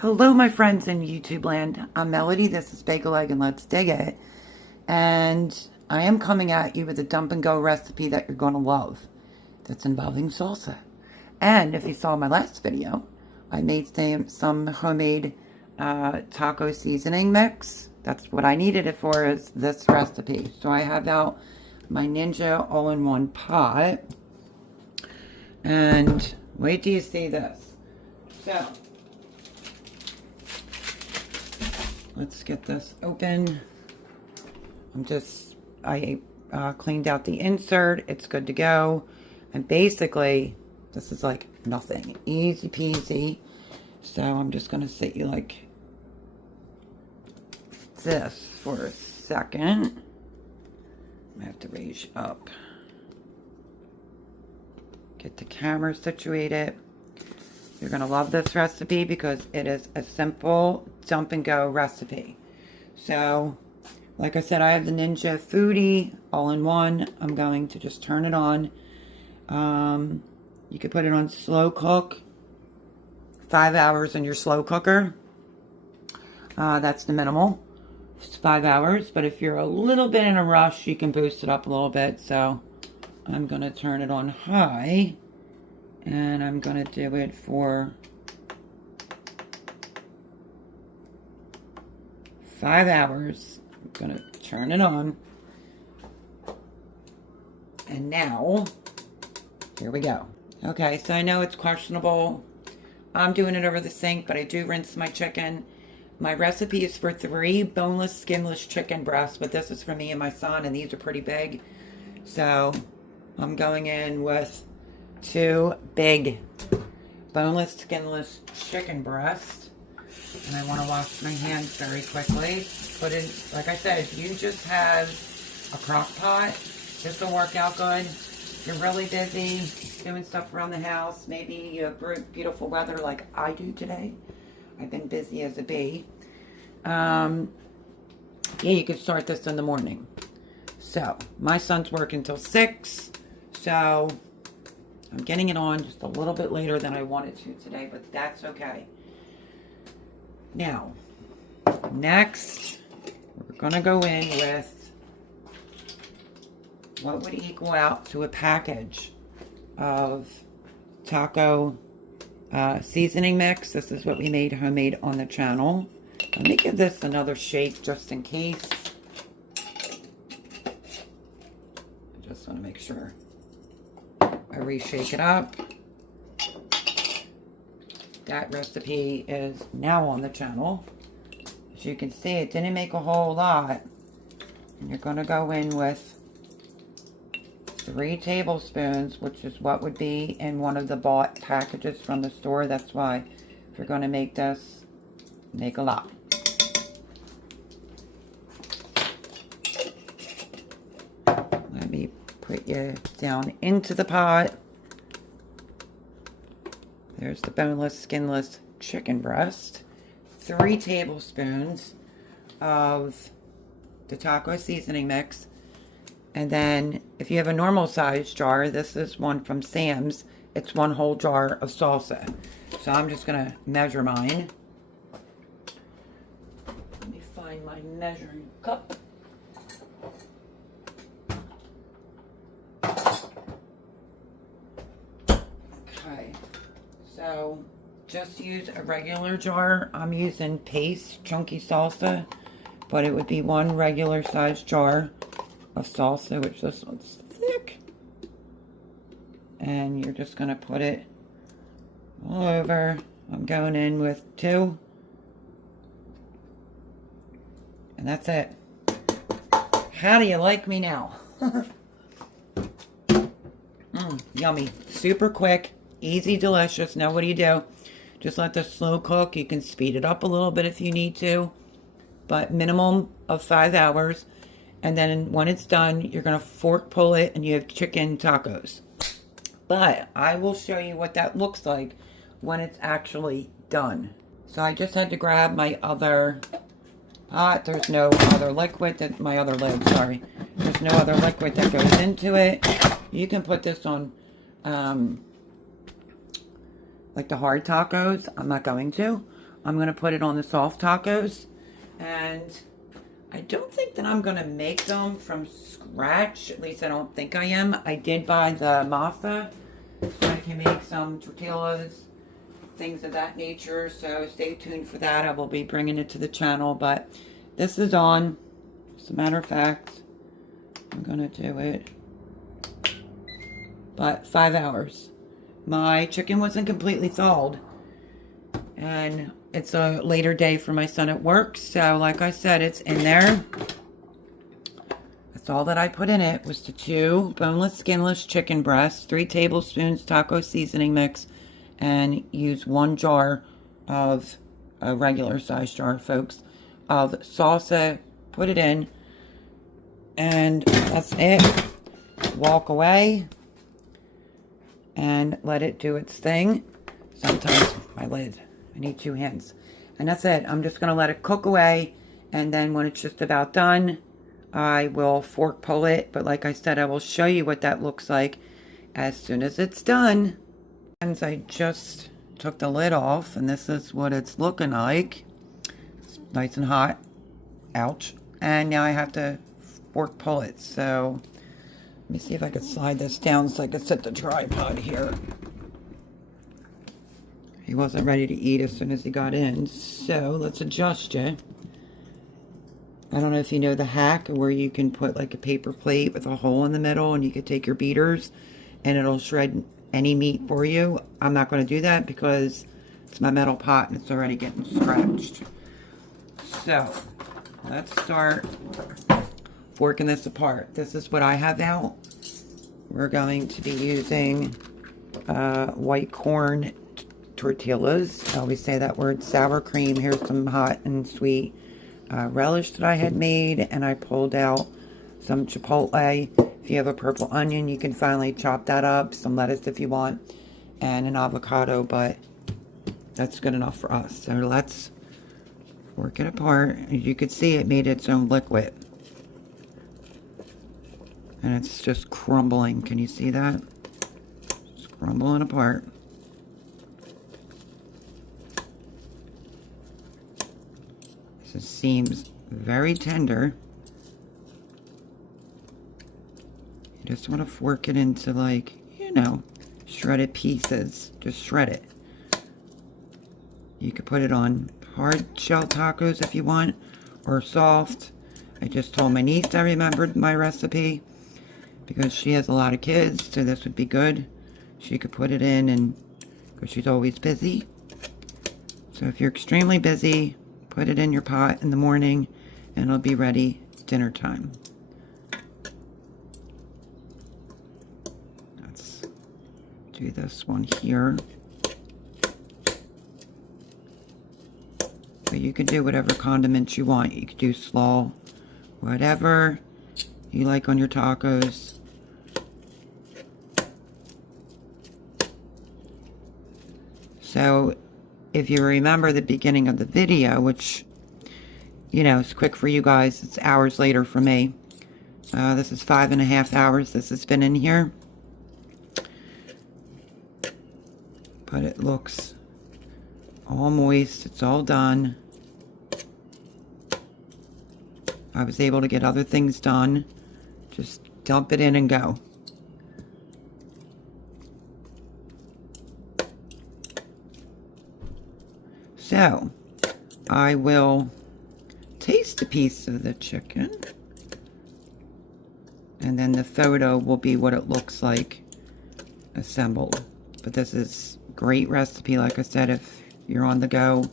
Hello, my friends in YouTube land. I'm Melody. This is Bagel Egg and Let's Dig It. And I am coming at you with a dump and go recipe that you're going to love that's involving salsa. And if you saw my last video, I made some homemade taco seasoning mix. That's what I needed it for, is this recipe. So I have out my Ninja all-in-one pot. And wait till you see this. So let's get this open. I cleaned out the insert. It's good to go. And basically, this is like nothing. Easy peasy. So I'm just going to sit you like this for a second. I have to raise you up. Get the camera situated. You're going to love this recipe because it is a simple dump and go recipe. So, like I said, I have the Ninja Foodie all-in-one. I'm going to just turn it on. You could put it on slow cook. 5 hours in your slow cooker. That's the minimal. It's 5 hours. But if you're a little bit in a rush, you can boost it up a little bit. So, I'm going to turn it on high. And I'm going to do it for 5 hours. I'm going to turn it on. And now, here we go. Okay, so I know it's questionable. I'm doing it over the sink, but I do rinse my chicken. My recipe is for 3 boneless, skinless chicken breasts, but this is for me and my son, and these are pretty big. So, I'm going in with 2 big boneless, skinless chicken breasts. And I want to wash my hands very quickly. Put in, like I said, if you just have a crock pot, this will work out good. If you're really busy doing stuff around the house, maybe you have beautiful weather like I do today. I've been busy as a bee. Yeah, you could start this in the morning. So, my son's working till 6. So, I'm getting it on just a little bit later than I wanted to today, but that's okay. Now, next, we're going to go in with what would equal out to a package of taco seasoning mix. This is what we made homemade on the channel. Let me give this another shake just in case. I just want to make sure I reshake it up. That recipe is now on the channel. As you can see, it didn't make a whole lot. And you're going to go in with 3 tablespoons, which is what would be in one of the bought packages from the store. That's why if you're going to make this, make a lot. Let me put you down into the pot. There's the boneless, skinless chicken breast. 3 tablespoons of the taco seasoning mix. And then, if you have a normal size jar, this is one from Sam's. It's 1 whole jar of salsa. So I'm just going to measure mine. Let me find my measuring cup. Okay. So, just use a regular jar. I'm using Paste Chunky Salsa, but it would be 1 regular size jar of salsa, which this one's thick. And you're just going to put it all over. I'm going in with 2. And that's it. How do you like me now? Yummy. Super quick. Easy, delicious. Now what do? Just let this slow cook. You can speed it up a little bit if you need to. But minimum of 5 hours. And then when it's done, you're going to fork pull it and you have chicken tacos. But I will show you what that looks like when it's actually done. So I just had to grab my other pot. There's no other liquid, my other lid, sorry. There's no other liquid that goes into it. You can put this on like the hard tacos. I'm not going to. I'm going to put it on the soft tacos. And I don't think that I'm going to make them from scratch. At least I don't think I am. I did buy the masa. So I can make some tortillas, things of that nature. So stay tuned for that. I will be bringing it to the channel. But this is on. As a matter of fact, I'm going to do it. But 5 hours. My chicken wasn't completely thawed. And it's a later day for my son at work. So like I said, it's in there. That's all that I put in it was the 2 boneless, skinless chicken breasts, 3 tablespoons taco seasoning mix, and use 1 jar of a regular size jar, folks, of salsa. Put it in. And that's it. Walk away. And let it do its thing. Sometimes my lid. I need 2 hands. And that's it. I'm just going to let it cook away. And then when it's just about done, I will fork pull it. But like I said, I will show you what that looks like as soon as it's done. And I just took the lid off. And this is what it's looking like. It's nice and hot. Ouch. And now I have to fork pull it. So let me see if I could slide this down so I could set the tripod here. He wasn't ready to eat as soon as he got in, so let's adjust it. I don't know if you know the hack where you can put like a paper plate with a hole in the middle and you could take your beaters and it'll shred any meat for you. I'm not going to do that because it's my metal pot and it's already getting scratched. So let's start forking this apart. This is what I have out. We're going to be using white corn tortillas. I always say that word. Sour cream. Here's some hot and sweet relish that I had made, and I pulled out some chipotle. If you have a purple onion, you can finally chop that up. Some lettuce if you want, and an avocado, but that's good enough for us. So let's work it apart. As you can see, it made its own liquid. And it's just crumbling. Can you see that? It's crumbling apart. This seems very tender. You just want to fork it into, like, you know, shredded pieces. Just shred it. You could put it on hard shell tacos if you want, or soft. I just told my niece I remembered my recipe because she has a lot of kids, so this would be good. She could put it in, and because she's always busy. So if you're extremely busy, put it in your pot in the morning and it'll be ready dinner time. Let's do this one here. But you can do whatever condiments you want. You could do slaw, whatever you like on your tacos. So if you remember the beginning of the video, which, you know, is quick for you guys, it's hours later for me. This is 5.5 hours this has been in here. But it looks all moist. It's all done. I was able to get other things done. Just dump it in and go. So, I will taste a piece of the chicken. And then the photo will be what it looks like assembled. But this is a great recipe. Like I said, if you're on the go,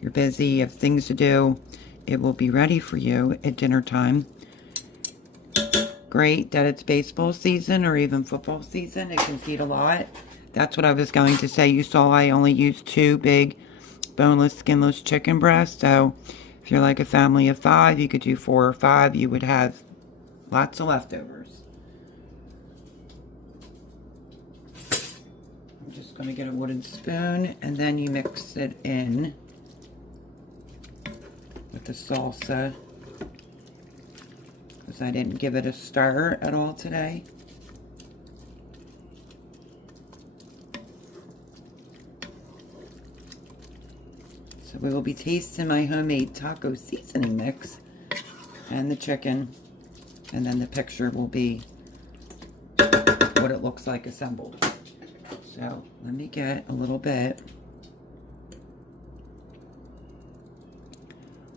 you're busy, you have things to do, it will be ready for you at dinner time. Great that it's baseball season or even football season. It can feed a lot. That's what I was going to say. You saw I only used 2 big boneless, skinless chicken breasts. So if you're like a family of 5, you could do 4 or 5. You would have lots of leftovers. I'm just going to get a wooden spoon and then you mix it in with the salsa, because I didn't give it a stir at all today. So we will be tasting my homemade taco seasoning mix and the chicken, and then the picture will be what it looks like assembled. So let me get a little bit.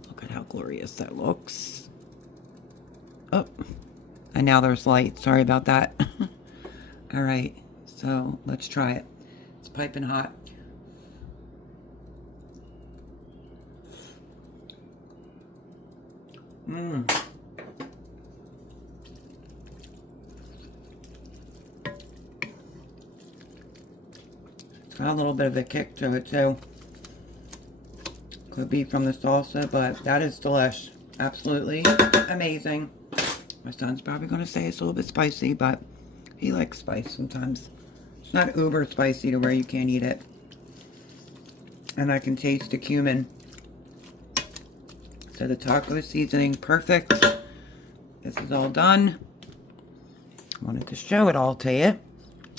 Look at how glorious that looks. Oh, and now there's light. Sorry about that. All right, so let's try it. It's piping hot. It's got a little bit of a kick to it too. Could be from the salsa, but that is delish. Absolutely amazing. My son's probably going to say it's a little bit spicy, but he likes spice sometimes. It's not uber spicy to where you can't eat it. And I can taste the cumin. So the taco seasoning, perfect. This is all done. Wanted to show it all to you.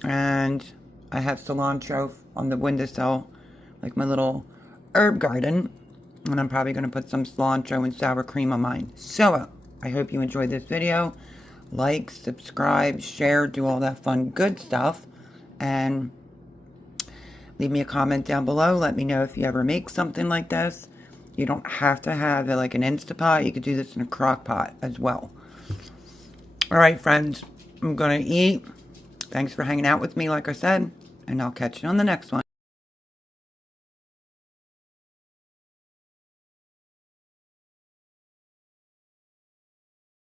And I have cilantro on the windowsill, like my little herb garden. And I'm probably going to put some cilantro and sour cream on mine. So, I hope you enjoyed this video. Like, subscribe, share, do all that fun, good stuff. And leave me a comment down below. Let me know if you ever make something like this. You don't have to have it like an Instapot. You could do this in a crock pot as well. Alright, friends. I'm going to eat. Thanks for hanging out with me, like I said. And I'll catch you on the next one.